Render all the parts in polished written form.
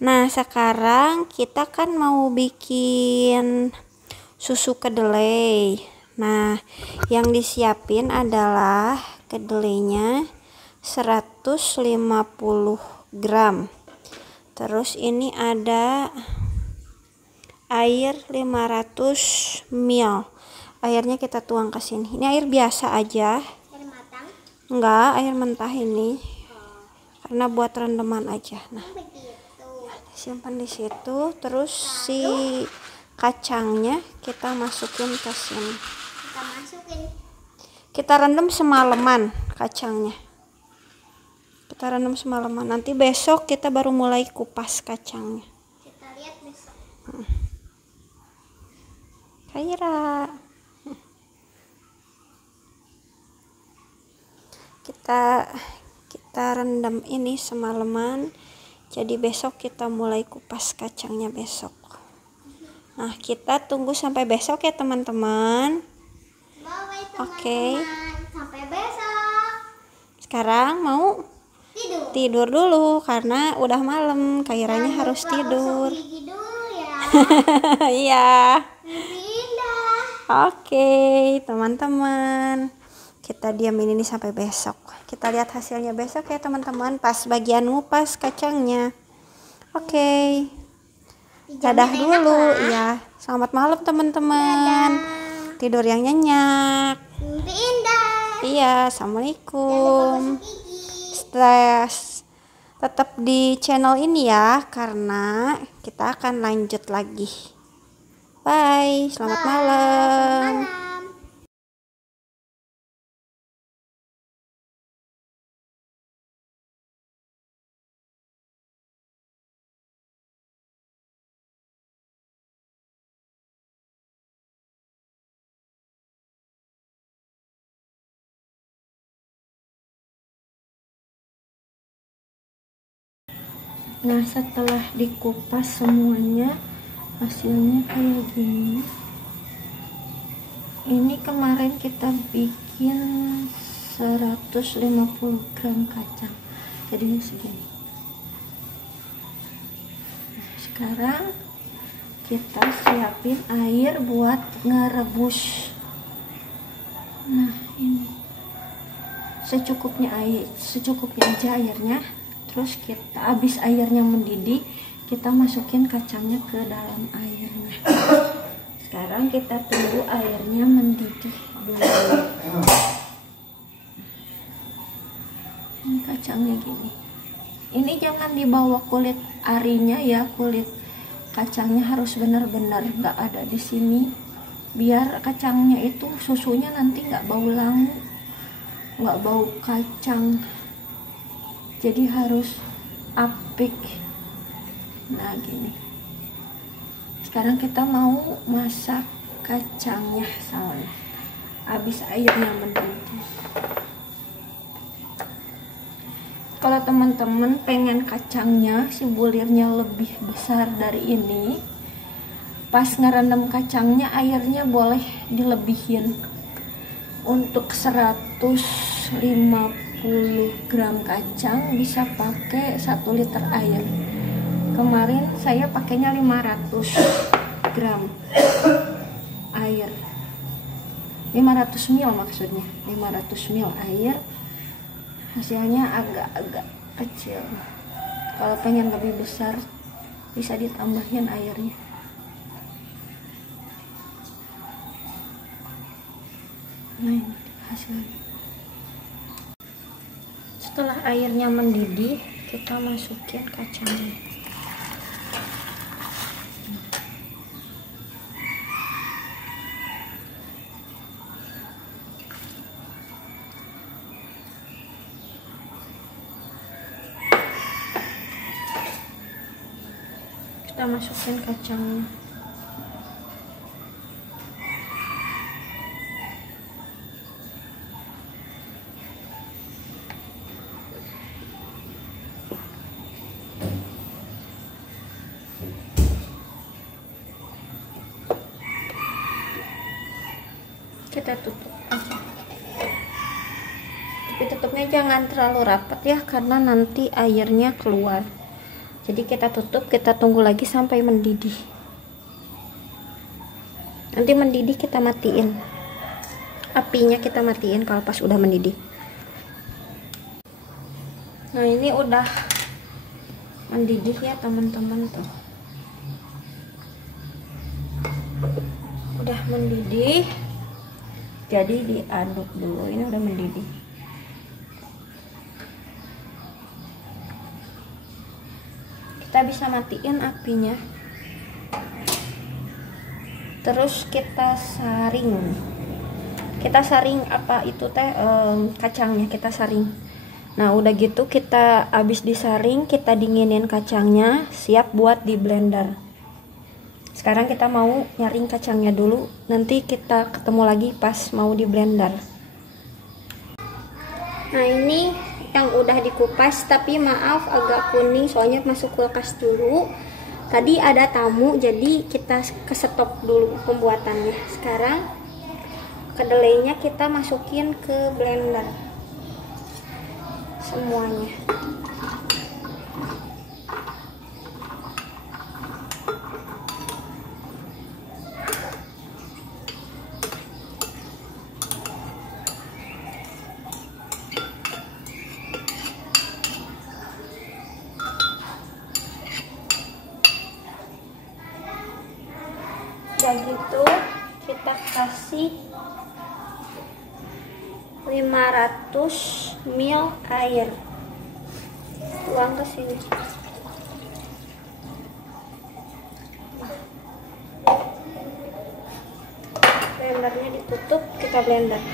Nah, sekarang kita kan mau bikin susu kedelai. Nah, yang disiapin adalah kedelainya 150 gram. Terus ini ada air 500 ml. Airnya kita tuang ke sini. Ini air biasa aja. Air matang? Enggak, air mentah ini. Karena buat rendeman aja. Nah, simpan di situ. Terus si kacangnya kita masukin ke sini. Kita rendam semalaman kacangnya. Kita rendam semalaman. Nanti besok kita baru mulai kupas kacangnya. Kita lihat besok. Kaira. Kita rendam ini semalaman. Jadi besok kita mulai kupas kacangnya besok. Nah, kita tunggu sampai besok ya teman-teman. Oke. Sampai besok. Sekarang mau tidur dulu karena udah malam. Kairanya harus tidur. Gigi dulu ya. Iya. Indah. Oke, teman-teman. Kita diamin ini sampai besok. Kita lihat hasilnya besok ya teman-teman. Pas bagian ngupas kacangnya. Oke. Dadah dulu. Iya. Selamat malam teman-teman. Tidur yang nyenyak. Mimpi indah. Iya. Assalamualaikum. Stres. Tetap di channel ini ya. Karena kita akan lanjut lagi. Bye. Selamat malam. Nah, setelah dikupas semuanya hasilnya kayak gini. Ini kemarin kita bikin 150 gram kacang, jadinya segini. Nah, sekarang kita siapin air buat ngerebus. Nah, ini secukupnya aja airnya. Terus kita habis airnya mendidih, kita masukin kacangnya ke dalam airnya. Sekarang kita tunggu airnya mendidih dulu. Ini kacangnya gini. Ini jangan dibawa kulit arinya ya, kulit kacangnya harus benar-benar nggak ada di sini. Biar kacangnya itu susunya nanti nggak bau langu, nggak bau kacang. Jadi harus apik. Nah gini. Sekarang kita mau masak kacangnya soalnya habis airnya mendidih. Kalau teman-teman pengen kacangnya si bulirnya lebih besar dari ini, pas ngerendam kacangnya airnya boleh dilebihin. Untuk 150 gram kacang bisa pakai 1 liter air. Kemarin saya pakainya 500 gram air, 500 ml maksudnya, 500 ml air. Hasilnya agak-agak kecil. Kalau pengen lebih besar bisa ditambahin airnya. Nah, ini hasilnya. Setelah airnya mendidih, kita masukin kacangnya. Kita masukin kacangnya. Kita tutup aja, tapi tutupnya jangan terlalu rapat ya karena nanti airnya keluar. Jadi kita tutup, kita tunggu lagi sampai mendidih. Nanti mendidih kita matiin apinya, kita matiin kalau pas udah mendidih. Nah ini udah mendidih ya teman-teman, tuh udah mendidih. Jadi diaduk dulu, ini udah mendidih. Kita bisa matiin apinya, terus kita saring apa itu teh, kacangnya kita saring. Nah udah gitu, kita habis disaring, kita dinginin kacangnya, siap buat di blender. Sekarang kita mau nyaring kacangnya dulu, nanti kita ketemu lagi pas mau di blender. Nah ini yang udah dikupas, tapi maaf agak kuning soalnya masuk kulkas dulu. Tadi ada tamu jadi kita kesetop dulu pembuatannya. Sekarang kedelainya kita masukin ke blender semuanya. Udah gitu kita kasih 500 ml air, tuang ke sini. Blendernya ditutup, kita blender.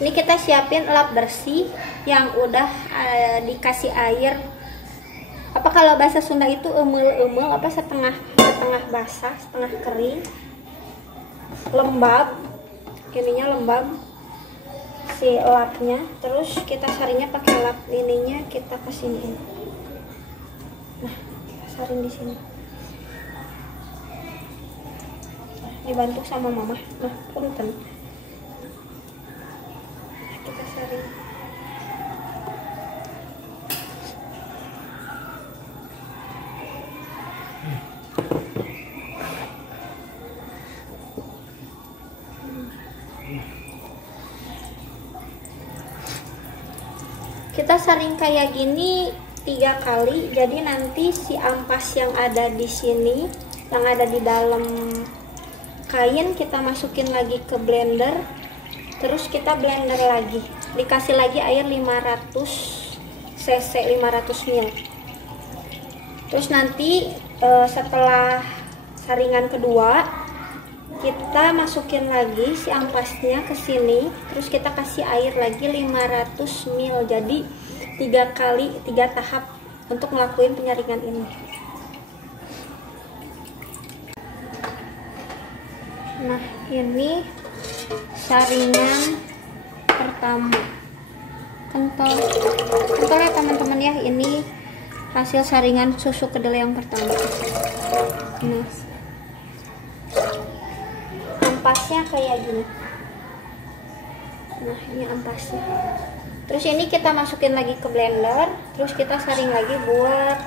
Ini kita siapin lap bersih yang udah dikasih air. Apa kalau bahasa Sunda itu emel-emel, apa setengah basah, setengah kering. Lembab. Ininya lembab si lapnya. Terus kita saringnya pakai lap ininya, kita kesini. Nah, kita saring di sini. Dibantu sama mama. Nah, punten. Kita saring. Kita saring kayak gini 3 kali, jadi nanti si ampas yang ada di sini, yang ada di dalam kain, kita masukin lagi ke blender. Terus kita blender lagi, dikasih lagi air 500 cc, 500 ml. Terus nanti setelah saringan kedua, kita masukin lagi si ampasnya ke sini. Terus kita kasih air lagi 500 ml. Jadi 3 kali, 3 tahap untuk ngelakuin penyaringan ini. Nah ini saringan pertama, kental ya teman-teman ya. Ini hasil saringan susu kedelai yang pertama. Nah, ampasnya kayak gini. Nah ini ampasnya. Terus ini kita masukin lagi ke blender, terus kita saring lagi buat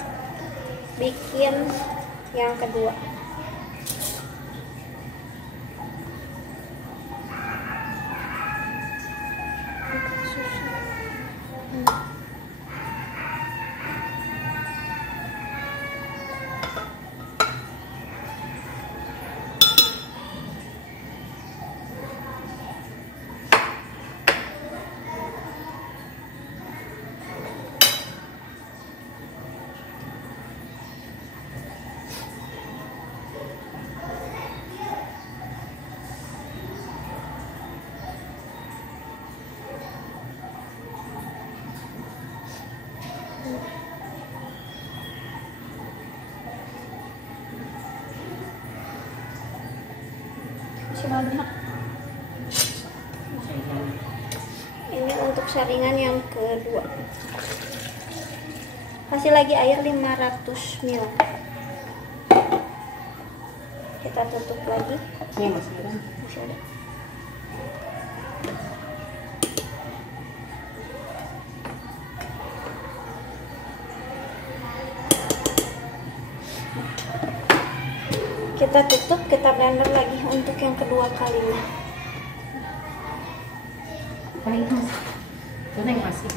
bikin yang kedua. Ini untuk saringan yang kedua. Kasih lagi air 500 ml. Kita tutup lagi. Ini masih ada. Masih ada. Kita tutup, kita blender lagi untuk yang kedua kalinya. Paling masih. Itu yang masih.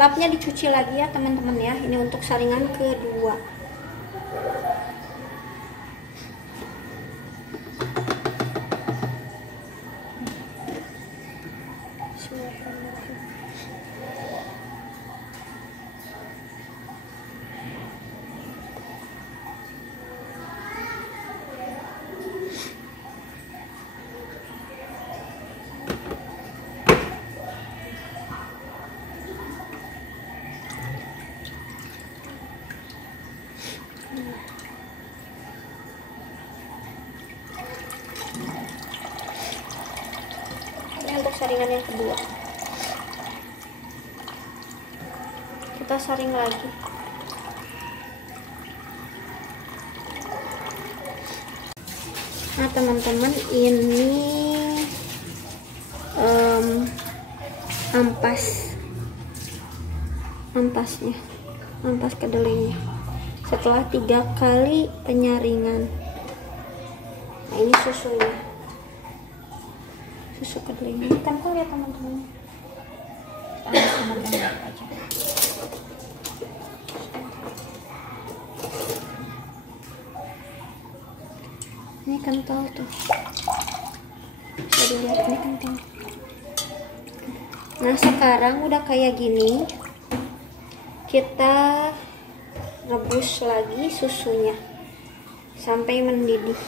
Lapnya dicuci lagi ya teman-teman ya. Ini untuk saringan kedua. Ini untuk saringan yang kedua. Kita saring lagi. Nah teman-teman, ini ampas kedelainya setelah 3 kali penyaringan. Nah ini susunya, susu kedelainya. Kan kok lihat teman-teman, aja. Ini kental tuh, bisa dilihat ini kental. Nah sekarang udah kayak gini, kita rebus lagi susunya sampai mendidih.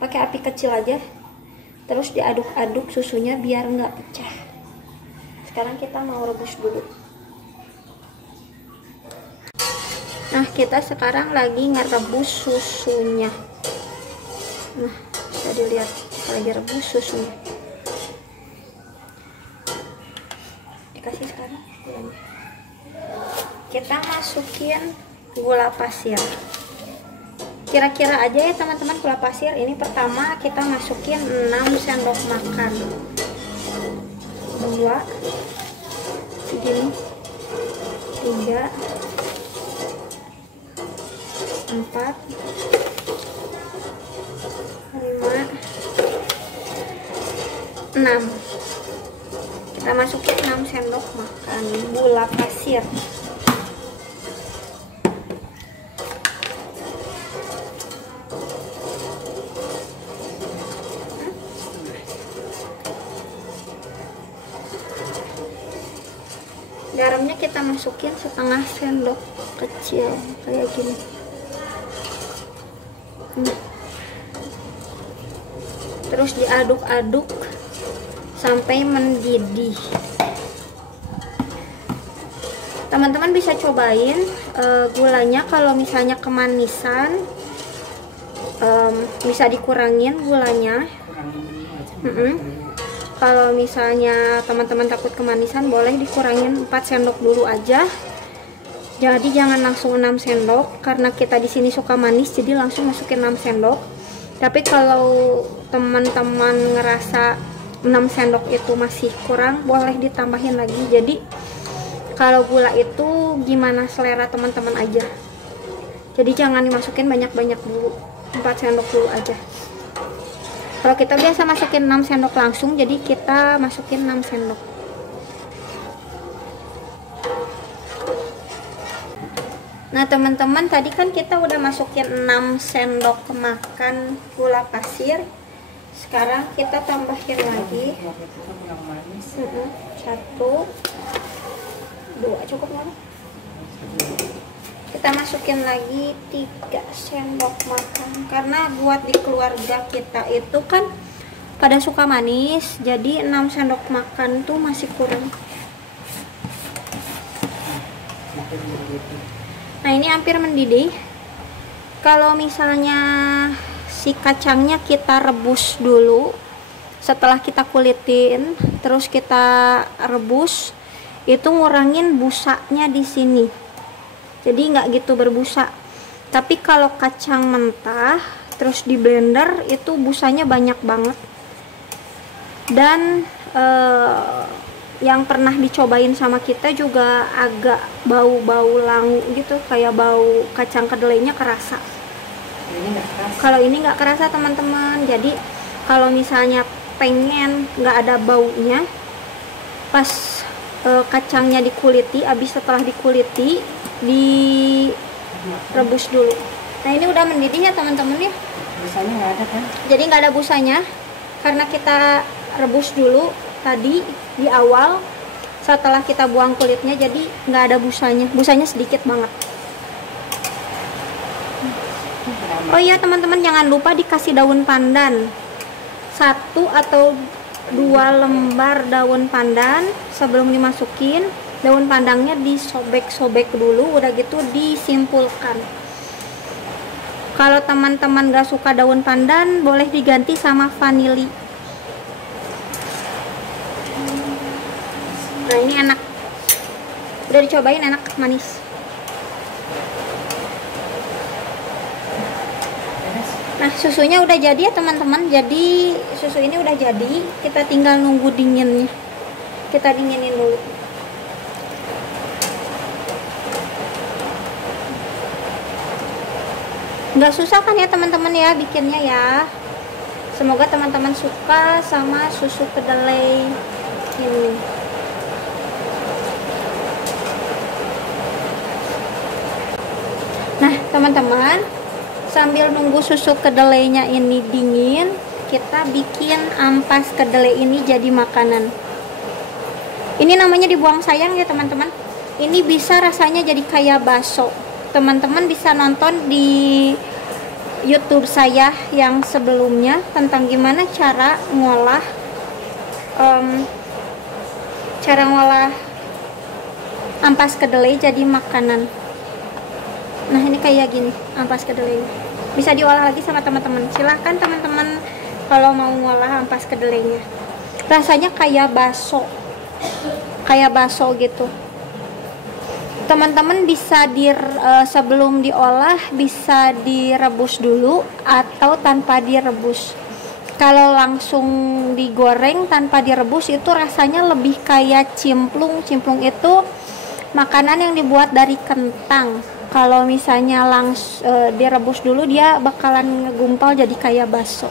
Pakai api kecil aja, terus diaduk-aduk susunya biar nggak pecah. Sekarang kita mau rebus dulu. Nah kita sekarang lagi ngerebus susunya. Nah bisa dilihat kita lagi rebus susunya. Dikasih sekarang gulanya. Kita masukin gula pasir. Kira-kira aja ya teman-teman gula pasir. Ini pertama kita masukin 6 sendok makan. 2 segini, 3, 4, 5, 6. Kita masukin 6 sendok makan gula pasir. Garamnya kita masukin setengah sendok kecil kayak gini. Terus diaduk-aduk sampai mendidih. Teman-teman bisa cobain gulanya, kalau misalnya kemanisan bisa dikurangin gulanya. Kalau misalnya teman-teman takut kemanisan, boleh dikurangin 4 sendok dulu aja. Jadi jangan langsung 6 sendok karena kita di sini suka manis, jadi langsung masukin 6 sendok. Tapi kalau teman-teman ngerasa 6 sendok itu masih kurang, boleh ditambahin lagi. Jadi kalau gula itu gimana selera teman-teman aja. Jadi jangan dimasukin banyak-banyak dulu, 4 sendok dulu aja. Kalau kita biasa masukin 6 sendok langsung, jadi kita masukin 6 sendok. Nah teman-teman, tadi kan kita udah masukin 6 sendok makan gula pasir. Sekarang kita tambahin lagi 1, 2, cukup nggak? Kita masukin lagi 3 sendok makan, karena buat di keluarga kita itu kan pada suka manis, jadi 6 sendok makan tuh masih kurang. Nah ini hampir mendidih. Kalau misalnya si kacangnya kita rebus dulu, setelah kita kulitin terus kita rebus, itu ngurangin busanya di sini, jadi nggak gitu berbusa. Tapi kalau kacang mentah terus di blender itu busanya banyak banget. Dan yang pernah dicobain sama kita juga agak bau-bau langu gitu, kayak bau kacang kedelainya kerasa. Kalau ini nggak kerasa teman-teman. Jadi kalau misalnya pengen nggak ada baunya pas kacangnya dikuliti, habis setelah dikuliti direbus dulu. Nah ini udah mendidih ya teman-teman ya. Busanya nggak ada kan? Jadi nggak ada busanya karena kita rebus dulu tadi di awal setelah kita buang kulitnya, jadi nggak ada busanya. Busanya sedikit banget. Oh iya teman-teman, jangan lupa dikasih daun pandan, 1 atau 2 lembar daun pandan. Sebelum dimasukin, daun pandangnya disobek-sobek dulu, udah gitu disimpulkan. Kalau teman-teman gak suka daun pandan, boleh diganti sama vanili. Nah ini enak, udah dicobain, enak, manis. Nah susunya udah jadi ya teman-teman. Jadi susu ini udah jadi, kita tinggal nunggu dinginnya. Kita dinginin dulu. Nggak susah kan ya teman-teman ya bikinnya ya. Semoga teman-teman suka sama susu kedelai ini. Nah teman-teman, sambil nunggu susu kedelainya ini dingin, kita bikin ampas kedelai ini jadi makanan. Ini namanya dibuang sayang ya teman-teman. Ini bisa rasanya jadi kayak bakso. Teman-teman bisa nonton di YouTube saya yang sebelumnya tentang gimana cara ngolah ampas kedelai jadi makanan. Nah ini kayak gini ampas kedelai. Bisa diolah lagi sama teman-teman. Silahkan teman-teman kalau mau ngolah ampas kedelainya. Rasanya kayak bakso gitu. Teman-teman bisa sebelum diolah bisa direbus dulu atau tanpa direbus. Kalau langsung digoreng tanpa direbus itu rasanya lebih kayak cimplung. Cimplung itu makanan yang dibuat dari kentang. Kalau misalnya langsung direbus dulu, dia bakalan ngegumpal jadi kayak bakso.